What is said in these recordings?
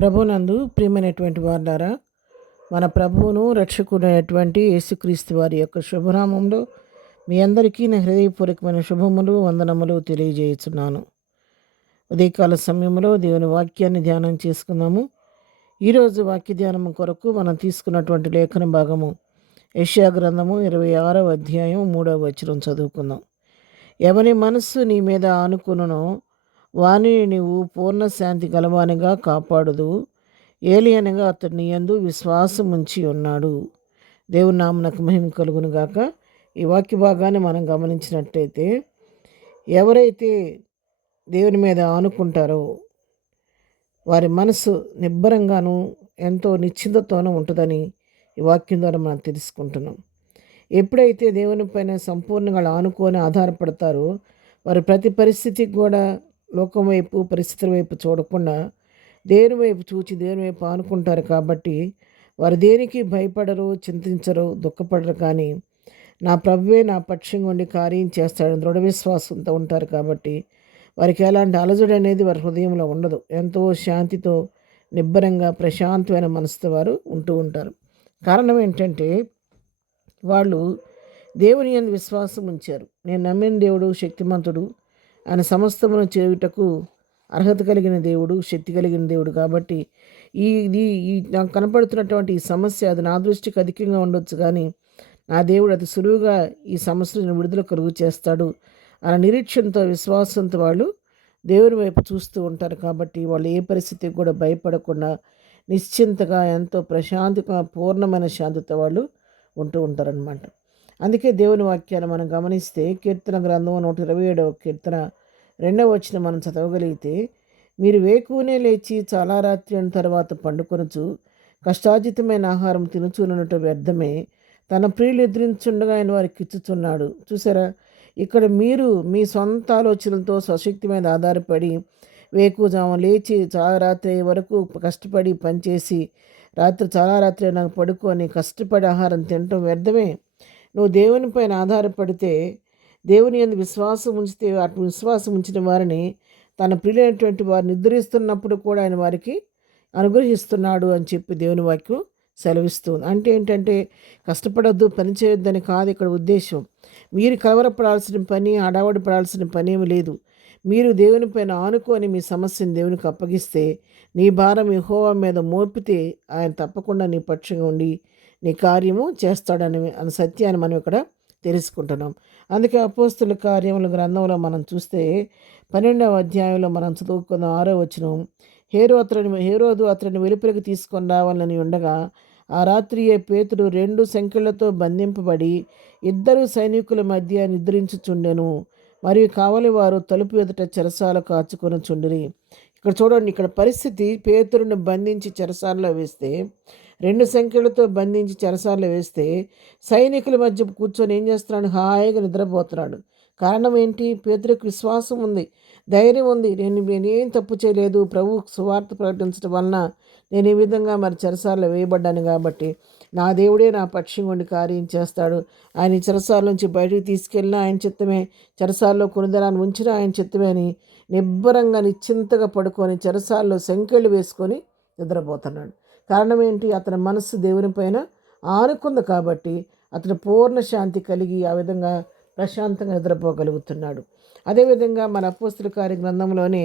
ప్రభునందు ప్రియమైనటువంటి వారులారా, మన ప్రభువును రక్షకుడైనటువంటి యేసుక్రీస్తు వారి యొక్క శుభనామంలో మీ అందరికీ నా హృదయపూర్వకమైన శుభములు వందనములు తెలియజేయుచున్నాను. ఉదయకాల సమయంలో దేవుని వాక్యాన్ని ధ్యానం చేసుకుందాము. ఈరోజు వాక్య ధ్యానం కొరకు మనం తీసుకున్నటువంటి లేఖన భాగము యెషయా గ్రంథము 26వ అధ్యాయం 3వ వచనం చదువుకుందాం. ఎవని మనస్సు నీ మీద ఆనుకునునో వానిని నీవు పూర్ణ శాంతి గలవానిగా కాపాడుదు. ఏలియనగా అతడు నీ యందు విశ్వాసం ఉంచి ఉన్నాడు. దేవుని నామమునకు మహిమ కలుగును గాక. ఈ వాక్య భాగాన్ని మనం గమనించినట్లయితే, ఎవరైతే దేవుని మీద ఆనుకుంటారో వారి మనసు నిబ్బరంగాను ఎంతో నిశ్చింతతోనూ ఉంటుందని ఈ వాక్యం ద్వారా మనం తెలుసుకుంటున్నాం. ఎప్పుడైతే దేవుని పైన సంపూర్ణంగా ఆనుకొని ఆధారపడతారో వారు ప్రతి పరిస్థితికి కూడా లోకం వైపు పరిస్థితుల వైపు చూడకుండా దేవుని వైపు చూచి దేవుని వైపు ఆనుకుంటారు. కాబట్టి వారు దేనికి భయపడరు, చింతించరు, దుఃఖపడరు. కానీ నా ప్రభువే నా పక్షంగా ఉండి కార్యం చేస్తాడని దృఢ విశ్వాసంతో ఉంటారు. కాబట్టి వారికి ఎలాంటి అలజడి అనేది వారి హృదయంలో ఉండదు. ఎంతో శాంతితో నిబ్బరంగా ప్రశాంతమైన మనసుతో వారు ఉంటూ ఉంటారు. కారణం ఏంటంటే వాళ్ళు దేవుని యందు విశ్వాసం ఉంచారు. నేను నమ్మిన దేవుడు శక్తిమంతుడు, ఆయన సమస్తమును చేయుటకు అర్హత కలిగిన దేవుడు, శక్తి కలిగిన దేవుడు. కాబట్టి ఈ నాకు కనపడుతున్నటువంటి ఈ సమస్య అది నా దృష్టికి అధికంగా ఉండొచ్చు, కానీ నా దేవుడు అతి సులువుగా ఈ సమస్యను విడుదల కలుగు చేస్తాడు అన్న నిరీక్షణతో విశ్వాసంతో వాళ్ళు దేవుని వైపు చూస్తూ ఉంటారు. కాబట్టి వాళ్ళు ఏ పరిస్థితికి కూడా భయపడకుండా నిశ్చింతగా ఎంతో ప్రశాంతంగా పూర్ణమైన శాంతితో వాళ్ళు ఉంటూ ఉంటారనమాట. అందుకే దేవుని వాక్యాన్ని మనం గమనిస్తే కీర్తన గ్రంథం 127వ కీర్తన 2వ వచనం మనం చదవగలిగితే, మీరు వేకువనే లేచి చాలా రాత్రి అయిన తర్వాత పండుకొనుచు కష్టార్జితమైన ఆహారం తినుచునుట వ్యర్థమే, తన ప్రియులు ఎదిరించుండగా ఆయన వారికి ఇచ్చుచున్నాడు. చూసారా, ఇక్కడ మీరు మీ సొంత ఆలోచనలతో స్వశక్తి మీద ఆధారపడి వేకువజాము లేచి చాలా రాత్రి అయ్యే వరకు కష్టపడి పనిచేసి చాలా రాత్రి నాకు పడుకొని కష్టపడి ఆహారం తినటం వ్యర్థమే. నువ్వు దేవుని పైన ఆధారపడితే, దేవుని యందు విశ్వాసం ఉంచితే, అటు విశ్వాసం ఉంచిన వారిని తన ప్రియులైనటువంటి వారు నిద్రిస్తున్నప్పుడు కూడా ఆయన వారికి అనుగ్రహిస్తున్నాడు అని చెప్పి దేవుని వాక్యం సెలవిస్తుంది. అంటే ఏంటంటే కష్టపడొద్దు, పని చేయొద్దని కాదు ఇక్కడ ఉద్దేశం. మీరు కలవరపడాల్సిన పని, హడావడి పడాల్సిన పని ఏమి లేదు. మీరు దేవుని పైన ఆనుకొని మీ సమస్యను దేవునికి అప్పగిస్తే, నీ భారం యెహోవా మీద మోపితే ఆయన తప్పకుండా నీ పక్షంగా ఉండి నీ కార్యము చేస్తాడని అన్న సత్యాన్ని మనం ఇక్కడ తెలుసుకుంటున్నాం. అందుకే అపోస్తుల కార్యముల గ్రంథంలో మనం చూస్తే 12వ అధ్యాయంలో మనం చదువుకున్న 6వ వచనం, హేరోదు అతడిని వెలుపలికి తీసుకొని రావాలని ఉండగా ఆ రాత్రియే పేతురు 2 సంకెళ్లతో బంధింపబడి 2 సైనికుల మధ్య నిద్రించుచుండెను. మరియు కావలి వారు తలుపు ఎదుట చెరసాల కాచుకొని చుండిరి. ఇక్కడ చూడండి, ఇక్కడ పరిస్థితి పేతురుని బంధించి చెరసాలలో వేస్తే, 2 సంఖ్యలతో బంధించి చెరసాలలో వేస్తే సైనికుల మధ్య కూర్చొని ఏం చేస్తున్నాడు? హాయిగా నిద్రపోతున్నాడు. కారణం ఏంటి? పేతురుకు విశ్వాసం ఉంది, ధైర్యం ఉంది. నేనేం తప్పు చేయలేదు, ప్రభు సువార్త ప్రకటించడం వలన నేను ఈ విధంగా మరి చెరసాలలో వేయబడ్డాను. కాబట్టి నా దేవుడే నా పక్షంగా ఉండి కార్యం చేస్తాడు. ఆయన చెరసాల నుంచి బయటికి తీసుకెళ్ళినా ఆయన చిత్తమే, చెరసాల్లో కొనిదనాన్ని ఉంచినా ఆయన చిత్తమే అని నిబ్బరంగా నిశ్చింతగా పడుకొని చెరసాల్లో సంకెళ్ళు వేసుకొని నిద్రపోతున్నాడు. కారణం ఏంటి? అతని మనస్సు దేవుని పైన ఆనుకుంది. కాబట్టి అతను పూర్ణ శాంతి కలిగి ఆ విధంగా ప్రశాంతంగా నిద్రపోగలుగుతున్నాడు. అదేవిధంగా మన అపోస్తుల కార్య గ్రంథంలోనే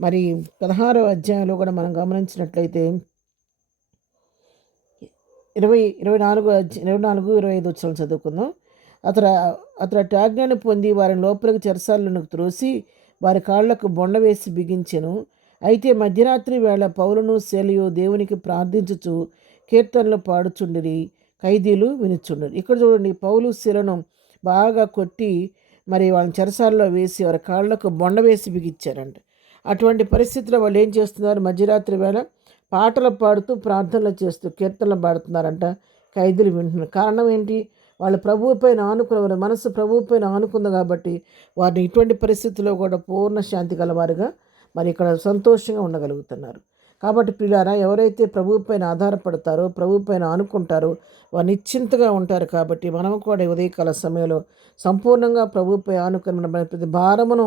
మరి 16వ అధ్యాయంలో కూడా మనం గమనించినట్లయితే 24-25 వచనాలు చదువుకుందాం. అతడు ఆజ్ఞను పొంది వారిని లోపలికి చెరసాలను త్రోసి వారి కాళ్లకు బొండ వేసి బిగించెను. అయితే మధ్యరాత్రి వేళ పౌలును శీలయు దేవునికి ప్రార్థించుచు కీర్తనలు పాడుచుండిరి, ఖైదీలు వినుచుండిరి. ఇక్కడ చూడండి, పౌలు శీలను బాగా కొట్టి మరి వాళ్ళని చెరసాలలో వేసి వారి కాళ్లకు బొండ వేసి బిగించారంట. అటువంటి పరిస్థితుల్లో వాళ్ళు ఏం చేస్తున్నారు? మధ్యరాత్రి వేళ పాటలు పాడుతూ ప్రార్థనలు చేస్తూ కీర్తనలు పాడుతున్నారంట. ఖైదీలు వింటున్నారు. కారణం ఏంటి? వాళ్ళు ప్రభువు పైన ఆనుకున్నవారు, మనసు ప్రభువు పైన ఆనుకుంది. కాబట్టి వారిని ఇటువంటి పరిస్థితుల్లో కూడా పూర్ణ శాంతి గలవారుగా మరి ఇక్కడ సంతోషంగా ఉండగలుగుతున్నారు. కాబట్టి ప్రియులారా, ఎవరైతే ప్రభువు పైన ఆధారపడతారో, ప్రభువు పైన ఆనుకుంటారో వారు నిశ్చింతగా ఉంటారు. కాబట్టి మనం కూడా ఉదయకాల సమయంలో సంపూర్ణంగా ప్రభువుపై ఆనుకొని మన ప్రతి భారమును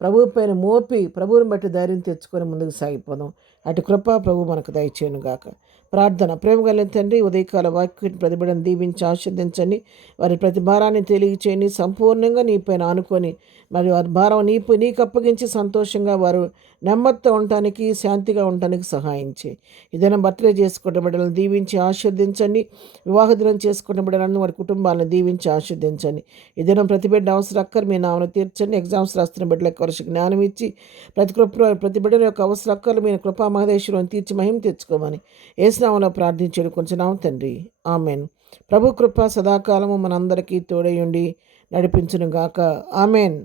ప్రభువు పైన మోపి ప్రభువుని బట్టి ధైర్యం తెచ్చుకొని ముందుకు సాగిపోదాం. అటు కృప ప్రభు మనకు దయచేయను గాక. ప్రార్థన. ప్రేమ కలిగిన తండ్రి, ఉదయకాల వాక్యం ప్రతిబిడను దీవించి ఆశీర్వదించండి. వారి ప్రతి భారాన్ని తెలియచేయండి. సంపూర్ణంగా నీపైన ఆనుకొని మరి వారి భారం నీకు అప్పగించి సంతోషంగా వారు నెమ్మదితో ఉండటానికి, శాంతిగా ఉండటానికి సహాయం చేయి. ఏదైనా బర్త్డే చేసుకున్న బిడ్డలను దీవించి ఆశీర్వదించండి. వివాహ దినం చేసుకున్న బిడ్డలను వారి కుటుంబాలను దీవించి ఆశీర్వదించండి. ఏదైనా ప్రతి బిడ్డ అవసరం అక్కర్ మీ నామను తీర్చండి. ఎగ్జామ్స్ రాస్తున్న బిడ్డలకు వరుస జ్ఞానం ఇచ్చి ప్రతి బిడ్డల యొక్క అవసర అక్కర్లు మీరు కృపా మహదేశ్వరం తీర్చి మహిమ తెచ్చుకోమని ఏసునామలో ప్రార్థించేది కొంచెం తండ్రి. ఆమెన్. ప్రభు కృప సదాకాలము మనందరికీ తోడయుండి నడిపించును గాక. ఆమెన్.